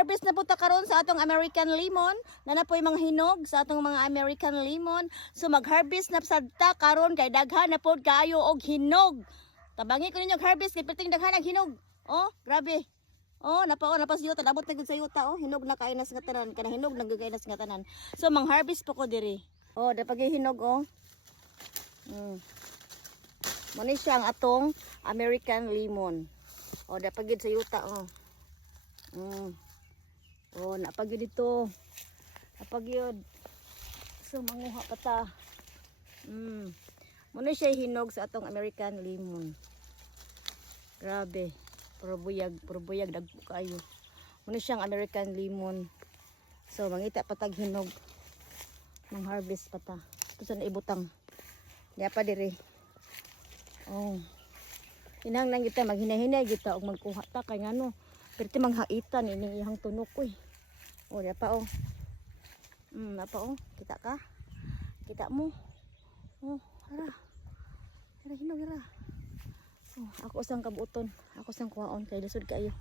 mag-harvest na po ta karon sa atong American lemon. Na po yung mga hinog sa atong mga American lemon. So mag-harvest na sad ta karon kay daghan na po kaayo og hinog. Tabangi ko ninyo harvest kay perting daghan ang hinog. Oh, grabe. Oh, napas yuta, dabot na gud sa yuta oh, hinog na kainas nga tanan, kana hinog nagagainas nga tanan. So mang-harvest po ko diri. Oh, dapag hinog oh. Muna siya ang atong American lemon. O, napagid sa yuta, o. O, napagid dito. Napagid. So, manguha pa ta. Muna siya hinog sa atong American lemon. Grabe. Puro buyag, dagpo kayo. Muna siyang American lemon. So, mangita patag hinog. Mang-harvest pa ta. Ito sa naibutang. Diya pa diri. Oh. Inangnan kita maghinay-hinay kita og magkuha ta kay ngano. Perti manghaitan ini ihang tunok ko eh. Oh, diya pa oh. Apa oh? Kita ka? Kita mo. Oh, hara. Hara hinog hara. Oh, ako sang kabuton. Ako sang kuhaon kay lisod kayo.